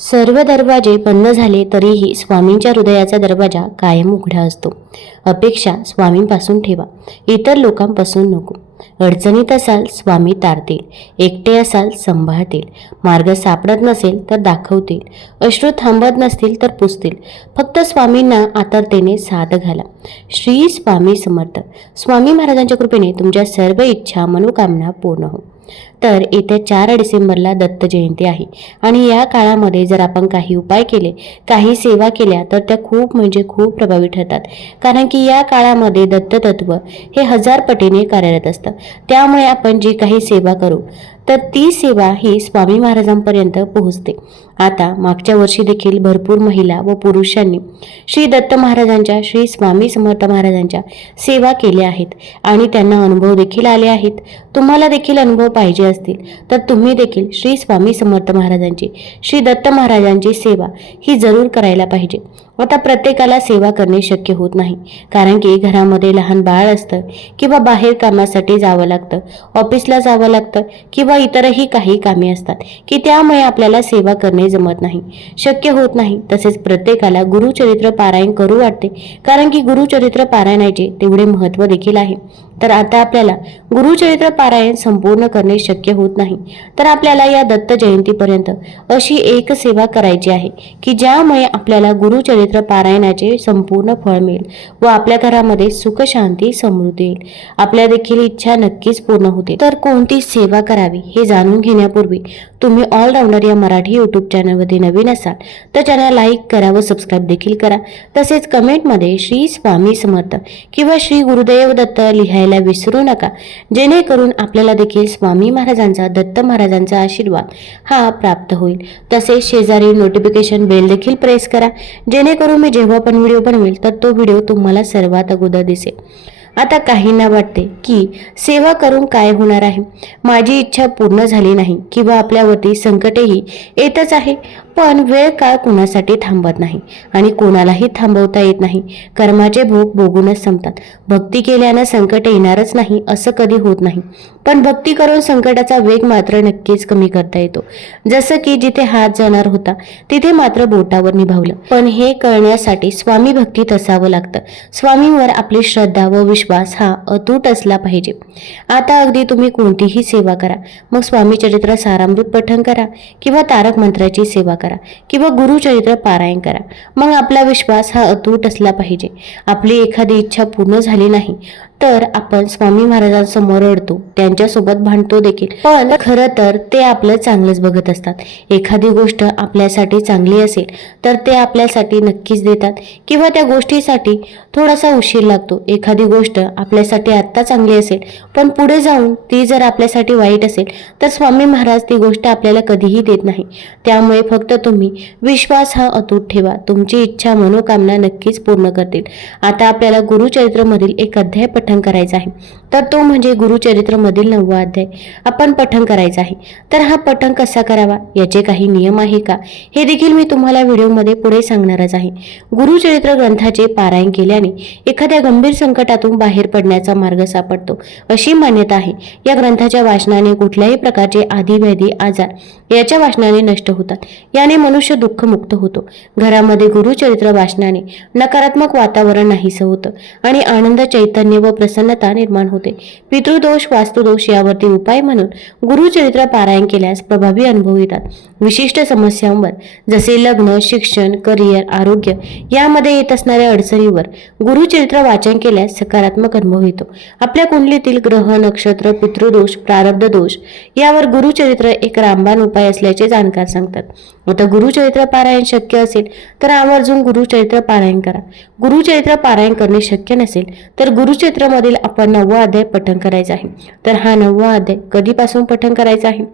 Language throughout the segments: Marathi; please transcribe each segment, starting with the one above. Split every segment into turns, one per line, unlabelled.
सर्व दरवाजे बंद झाले तरीही स्वामींच्या हृदयाचा दरवाजा कायम उघडा असतो. अपेक्षा स्वामींपासून ठेवा. इतर लोकांपासून नको. अडचणीत असाल स्वामी तारतील. एकटे असाल सांभाळतील. मार्ग सापडत नसेल तर दाखवतील. अश्रू थांबत नसतील तर पुसतील. फक्त स्वामींना आतरतेने साथ घाला. श्री स्वामी समर्थ. स्वामी महाराजांच्या कृपेने तुमच्या सर्व इच्छा मनोकामना पूर्ण हो. तर येत्या चार डिसेंबरला दत्त जयंती आहे. आणि या काळामध्ये जर आपण काही उपाय केले काही सेवा केल्या तर त्या खूप म्हणजे खूप प्रभावी ठरतात. कारण की या काळामध्ये दत्ततत्व हे हजार पटीने कार्यरत असतं. त्यामुळे आपण जी काही सेवा करू तर ती सेवा ही स्वामी महाराजांपर्यंत पोहोचते. आता मागच्या वर्षी देखील भरपूर महिला व पुरुषांनी श्री दत्त महाराजांच्या श्री स्वामी समर्थ महाराजांच्या सेवा केल्या आहेत आणि त्यांना अनुभव देखील आले आहेत. तुम्हाला देखील अनुभव पाहिजे असतील तर तुम्ही देखील श्री स्वामी समर्थ महाराजांची श्री दत्त महाराजांची सेवा ही जरूर करायला पाहिजे. आता प्रत्येकाला सेवा करणे शक्य होत नाही. कारण की घरामध्ये लहान बाळ असतं किंवा बाहेर कामासाठी जावं लागतं ऑफिसला जावं लागतं किंवा इतरही काही कामे असतात की त्यामुळे आपल्याला सेवा करणे जमत नाही. शक्य होत नाही तसेच प्रत्येकाला गुरुचरित्र पारायण करू वाटते. कारण की गुरुचरित्र पारायणाचे तेवढे महत्त्व देखील आहे. तर आता आपल्याला गुरुचरित्र पारायण संपूर्ण करणे शक्य होत नाही. तर आपल्याला या दत्त जयंतीपर्यंत अशी एक सेवा करायची आहे की ज्यामुळे आपल्याला गुरुचरित्र पारायणाचे संपूर्ण फळ मिळेल व आपल्या घरामध्ये सुख शांती समृद्धी येईल. आपल्या देखील इच्छा नक्कीच पूर्ण होते तर कोणती सेवा करावी हे जाणून घेण्यापूर्वी तुम्ही ऑलराऊंडर या मराठी यूट्यूब चॅनलमध्ये नवीन असाल तर चॅनल लाईक करा व सबस्क्राईब देखील करा. तसेच कमेंटमध्ये श्री स्वामी समर्थ किंवा श्री गुरुदेव दत्त लिहायला विसरू नका. जेणेकरून आपल्याला देखील स्वामी महाराजांचा दत्त महाराजांचा आशीर्वाद हा प्राप्त होईल. तसेच शेजारी नोटिफिकेशन बेल देखील प्रेस करा. जेणेकरून मी जेव्हा पण व्हिडिओ बनवेल तर तो व्हिडिओ तुम्हाला सर्वात अगोदर दिसेल. आता काहींना वाटते की सेवा करून काय होणार आहे? माझी इच्छा पूर्ण झाली नाही किंवा आपल्यावरती संकटेही येतच आहे. पण वेळ काळ कुणासाठी थांबत नाही आणि कोणालाही थांबवता येत नाही. कर्माचे भोग भोगूनच संपतात. भक्ती केल्यानं संकट येणारच नाही असं कधी होत नाही. पण भक्ती करून संकटाचा वेग मात्र नक्कीच कमी करता येतो. जसं की जिथे हात जाणार होता तिथे मात्र बोटावर निभावलं. पण हे कळण्यासाठी स्वामी भक्तीत असावं लागतं. स्वामींवर आपली श्रद्धा व विश्वास हा अतूट असला पाहिजे. आता अगदी तुम्ही कोणतीही सेवा करा. मग स्वामी चरित्र सारामृत पठण करा किंवा तारक मंत्राची सेवा करा. किंवा गुरुचरित्र पारायण करा. मग आपला विश्वास हा अतूट असला पाहिजे. आपली एखादी इच्छा पूर्ण झाली नाही तर आपण स्वामी महाराजांसमोर रडतो. त्यांच्यासोबत भांडतो देखील. पण खरं तर ते आपलं चांगलंच बघत असतात. एखादी गोष्ट आपल्यासाठी चांगली असेल तर ते आपल्यासाठी नक्कीच देतात. किंवा त्या गोष्टीसाठी थोडासा उशीर लागतो. एखादी गोष्ट आपल्यासाठी आत्ता चांगली असेल पण पुढे जाऊन ती जर आपल्यासाठी वाईट असेल तर स्वामी महाराज ती गोष्ट आपल्याला कधीही देत नाही. त्यामुळे फक्त तुम्ही विश्वास हा अतूट ठेवा. तुमची इच्छा मनोकामना नक्कीच पूर्ण करतील. आता आपल्याला गुरुचरित्रमधील एक अध्याय पठण करायचा आहे. तर तो म्हणजे गुरुचरित्रमधील नववा अध्याय. आपण पठण करायचा आहे. तर हा पठण कसा करावा? याचे काही नियम आहे का? हे देखील मी तुम्हाला व्हिडिओमध्ये पुढे सांगणारच आहे. गुरुचरित्र ग्रंथाचे पारायण केल्याने एखाद्या गंभीर संकटातून बाहेर पडण्याचा मार्ग सापडतो. अशी मान्यता आहे. या ग्रंथाच्या वाचनाने कुठल्याही प्रकारचे आधीव्याधी आजार याच्या वाचनाने नष्ट होतात. याने मनुष्य दुःखमुक्त होतो. घरामध्ये गुरुचरित्र वाचनाने नकारात्मक वातावरण नाहीसं होतं आणि आनंद चैतन्य व प्रसन्नता निर्माण होते. पितृदोष वास्तुदोष यावरती उपाय म्हणून गुरुचरित्र पारायण केल्यास प्रभावी अनुभव येतात. विशिष्ट समस्यांवर जसे लग्न शिक्षण करिअर आरोग्य यामध्ये येत असणाऱ्या अडचणीवर गुरुचरित्र वाचन केल्यास सकारात्मक अनुभव येतो. आपल्या कुंडलीतील ग्रह नक्षत्र पितृदोष प्रारब्ध दोष यावर गुरुचरित्र एक रामबाण उपाय असल्याचे जाणकार सांगतात. आता गुरुचरित्र पारायण शक्य असेल तर आवर्जून गुरुचरित्र पारायण करा. गुरुचरित्र पारायण करणे शक्य नसेल तर गुरुचरित्र गुरुचरित्रमधील आपण नववा अध्याय पठण करायचा आहे. तर हा नववा अध्याय कधीपासून पठण करायचा आहे?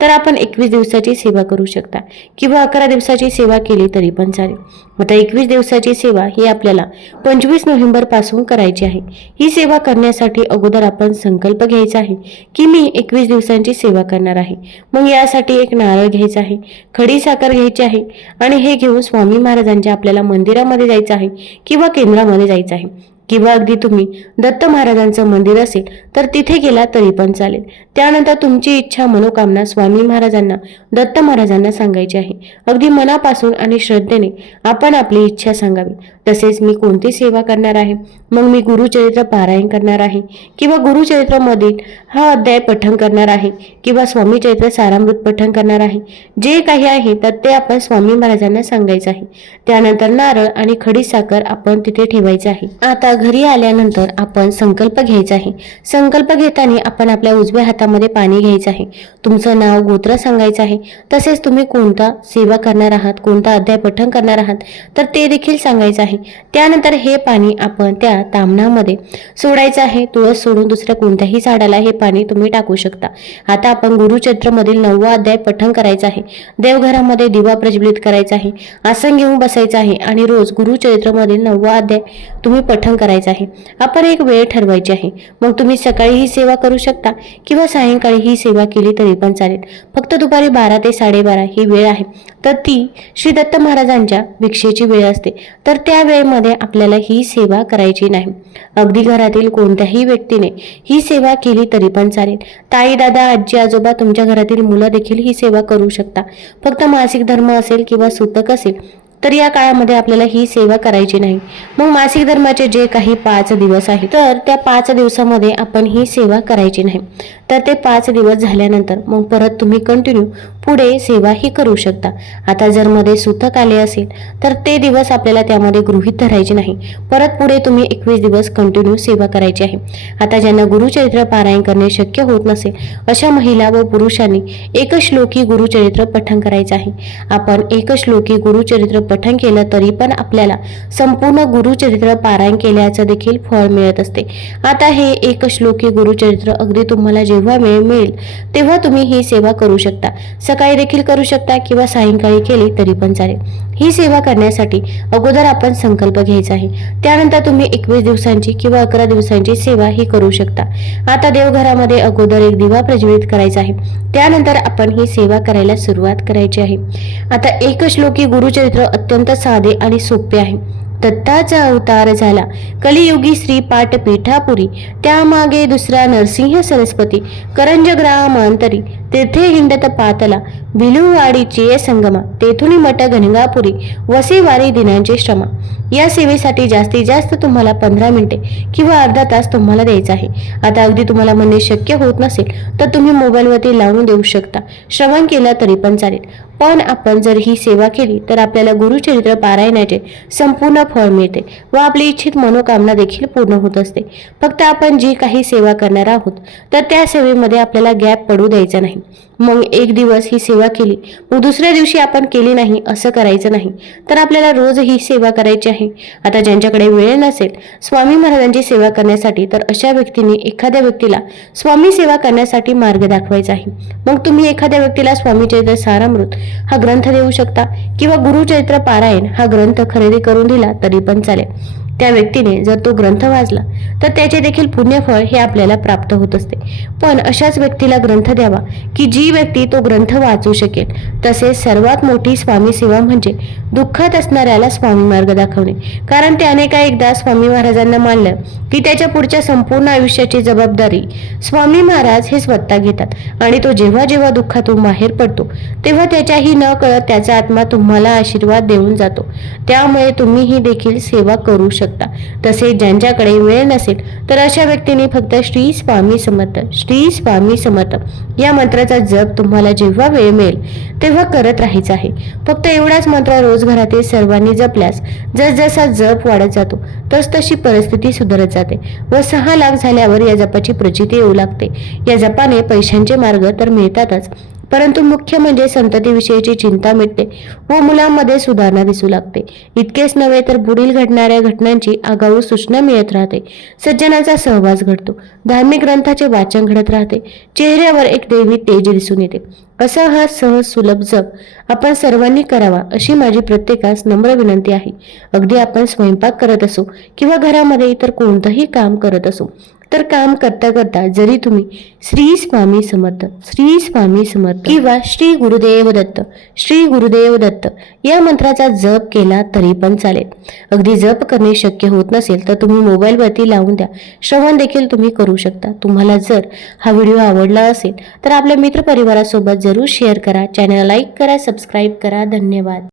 तर आपण एकवीस दिवसाची सेवा करू शकता. किंवा अकरा दिवसाची सेवा केली तरी पण चालेल. आता एकवीस दिवसाची सेवा ही आपल्याला पंचवीस नोव्हेंबरपासून करायची आहे. ही सेवा करण्यासाठी अगोदर आपण संकल्प घ्यायचा आहे की मी एकवीस दिवसांची सेवा करणार आहे. मग यासाठी एक नारळ घ्यायचा आहे खडी साखर घ्यायची आहे आणि हे घेऊन स्वामी महाराजांच्या आपल्याला मंदिरामध्ये जायचं आहे किंवा केंद्रामध्ये जायचं आहे. किंवा अगदी तुम्ही दत्त महाराजांचं मंदिर असेल तर तिथे गेला तरी पण चालेल. त्यानंतर तुमची इच्छा मनोकामना स्वामी महाराजांना दत्त महाराजांना सांगायची आहे. अगदी मनापासून आणि श्रद्धेने आपण आपली इच्छा सांगावी. तसेच मी कोणती सेवा करणार आहे? मग मी गुरुचरित्र पारायण करणार आहे? किंवा गुरुचरित्रमधील हा अध्याय पठण करणार आहे? किंवा स्वामी चरित्र सारामृत पठण करणार आहे? जे काही आहे तर ते आपण स्वामी महाराजांना सांगायचं आहे. त्यानंतर नारळ आणि खडी साखर आपण तिथे ठेवायचं आहे. आता घरी आल्यानंतर आपण संकल्प घ्यायचा आहे. संकल्प घेताना आपण आपल्या उजव्या हातामध्ये पाणी घ्यायचं आहे. तुमचं नाव गोत्र सांगायचं आहे. तसेच तुम्ही कोणता सेवा करणार आहात कोणता अध्याय पठण करणार आहात तर ते देखील सांगायचं आहे. त्यानंतर हे पाणी आपण त्या तामणामध्ये सोडायचं आहे. तुळस सोडून दुसऱ्या कोणत्याही झाडाला हे पाणी तुम्ही टाकू शकता. आता आपण गुरुचरित्रमधील नववा अध्याय पठण करायचा आहे. देवघरामध्ये दिवा प्रज्वलित करायचा आहे. आसन घेऊन बसायचं आहे आणि रोज गुरुचरित्रमधील नववा अध्याय तुम्ही पठण करायचं आहे. आपण एक वेळ ठरवायची आहे. मग तुम्ही सकाळी ही सेवा करू शकता किंवा सायंकाळी ही सेवा केली तरी पण चालेल. फक्त दुपारी बारा ते साडेबारा ही वेळ आहे. तर ती श्री दत्त महाराजांच्या भिक्षेची वेळ असते. तर त्या वेळेमध्ये आपल्याला ही सेवा करायची नाही. अगदी घरातील कोणत्याही व्यक्तीने ही सेवा केली तरी पण चालेल. ताई दादा आजी आजोबा तुमच्या घरातील मुलं देखील ही सेवा करू शकता. फक्त मासिक धर्म असेल किंवा सुतक असेल तर या काळामध्ये आपल्याला ही सेवा करायची नाही. मग मासिक धर्माचे जे काही पाच दिवस आहेत तर त्या पाच दिवसामध्ये आपण ही सेवा करायची नाही. तर ते पाच दिवस झाल्यानंतर मग परत तुम्ही कंटिन्यू पुढे सेवा ही करू शकता. आता जर मध्ये सुतक आले असेल तर ते दिवस आपल्याला त्यामध्ये गृहीत धरायचे नाही. परत पुढे तुम्ही एकवीस दिवस कंटिन्यू सेवा करायची आहे. आता ज्यांना गुरुचरित्र पारायण करणे शक्य होत नसेल अशा महिला व पुरुषांनी एकश्लोकी गुरुचरित्र पठण करायचं आहे. आपण एकश्लोकी गुरुचरित्र पठण केलं तरी पण आपल्याला संपूर्ण गुरुचरित्र पारायण केल्याचं देखील फळ मिळत असते. आता हे एकश्लोकी गुरुचरित्र अगदी तुम्हाला जेव्हा वेळ मिळेल तेव्हा तुम्ही ही सेवा करू शकता. सकाळी देखील करू शकता किंवा सायंकाळी केली तरी पण चालेल. ही सेवा करण्यासाठी अगोदर आपण संकल्प घ्यायचा आहे. त्यानंतर तुम्ही एकवीस दिवसांची किंवा अकरा दिवसांची सेवा ही करू शकता. आता देवघरामध्ये अगोदर एक दिवा प्रज्वलित करायचा आहे. त्यानंतर आपण ही सेवा करायला सुरुवात करायची आहे. आता एक श्लोकी गुरुचरित्र अत्यंत साधे आणि सोपे आहे. दत्ताचा अवतार झाला. कलियुगी श्री पाठ पीठापुरी त्यामागे दुसरा नरसिंह सरस्वती. करंजग्रामांतरी. तेथे हिंडत पातला. भिलुवाडीचे संगमा. तेथुनी मठ घनगापुरी वसेवारी दिनांचे श्रमा या सेवेसाठी जास्तीत जास्त तुम्हाला पंधरा मिनिटे किंवा अर्धा तास तुम्हाला द्यायचा आहे. आता अगदी तुम्हाला म्हणणे शक्य होत नसेल तर तुम्ही मोबाईलवरती लावून देऊ शकता. श्रवण केलं तरी पण चालेल. पण आपण जर ही सेवा केली तर आपल्याला गुरुचरित्र पारायणाचे संपूर्ण फळ मिळते व आपली इच्छित मनोकामना देखील पूर्ण होत असते. फक्त आपण जी काही सेवा करणार आहोत तर त्या सेवेमध्ये आपल्याला गॅप पडू द्यायचा नाही. मग एक दिवस ही सेवा केली. मग दुसऱ्या दिवशी आपण केली नाही असं करायचं नाही. तर आपल्याला रोज ही सेवा करायची आहे. आता ज्यांच्याकडे वेळ नसेल स्वामी महाराजांची सेवा करण्यासाठी तर अशा व्यक्तीने एखाद्या व्यक्तीला स्वामी सेवा करण्यासाठी मार्ग दाखवायचा आहे. मग तुम्ही एखाद्या व्यक्तीला स्वामी चरित्र सारामृत हा ग्रंथ देऊ शकता किंवा गुरुचैत्र पारायण हा ग्रंथ खरेदी करून दिला तरी पण चालेल. त्या व्यक्तीने जर तो ग्रंथ वाचला तर त्याचे देखील पुण्यफळ हे आपल्याला प्राप्त होत असते. पण अशाच व्यक्तीला ग्रंथ द्यावा की जी व्यक्ती तो ग्रंथ वाचू शकेल. तसेच सर्वात मोठी स्वामी सेवा म्हणजे दुःखात असणाऱ्याला स्वामी मार्ग दाखवणे. कारण त्याने का एकदा स्वामी महाराजांना मानलं की त्याच्या पुढच्या संपूर्ण आयुष्याची जबाबदारी स्वामी महाराज हे स्वतः घेतात. आणि तो जेव्हा जेव्हा दुःखातून बाहेर पडतो तेव्हा त्याच्याही न कळत त्याचा आत्मा तुम्हाला आशीर्वाद देऊन जातो. त्यामुळे तुम्ही ही देखील सेवा करू शकता. तसेच ज्यांच्याकडे वेळ नसेल तर अशा व्यक्तीने फक्त श्री स्वामी समर्थ श्री स्वामी समर्थ या मंत्राचा जप तुम्हाला जेव्हा वेळ मिळेल तेव्हा करत राहायचा आहे. फक्त एवढाच मंत्र रोज घरातील सर्वांनी जपल्यास जसजसा जप वाढत जातो तस तशी परिस्थिती सुधारत जाते व सहा लाख झाल्यावर या जपाची प्रचिती येऊ लागते. या जपाने पैशांचे मार्ग तर मिळतातच परंतु मुख्य म्हणजे संततीविषयीची चिंता मिटते व मुलांमध्ये सुधारणा दिसू लागते. इतकेच नव्हे तर पुढील घडणाऱ्या घटनांची आगाऊ सूचना मिळत राहते. सज्जनाचा सहवास घडतो. धार्मिक ग्रंथाचे वाचन घडत राहते. चेहऱ्यावर एक देवी तेज दिसून येते. असा हा सहज सुलभ जप आपण सर्वांनी करावा अशी माझी प्रत्येकास नम्र विनंती आहे. अगदी आपण स्वयंपाक करत असो किंवा घरामध्ये इतर कोणतंही काम करत असो तर काम करता करता जरी तुम्ही श्री स्वामी समर्थ श्री स्वामी समर्थ किंवा श्री गुरुदेव दत्त श्री गुरुदेव दत्त या मंत्राचा जप केला तरी पण चालेल. अगदी जप करणे शक्य होत नसेल तर तुम्ही मोबाईलवरती लावून द्या. श्रवण देखील तुम्ही करू शकता. तुम्हाला जर हा व्हिडिओ आवडला असेल तर आपल्या मित्रपरिवारासोबत जरूर शेअर करा. चॅनल लाईक करा सबस्क्राईब करा. धन्यवाद.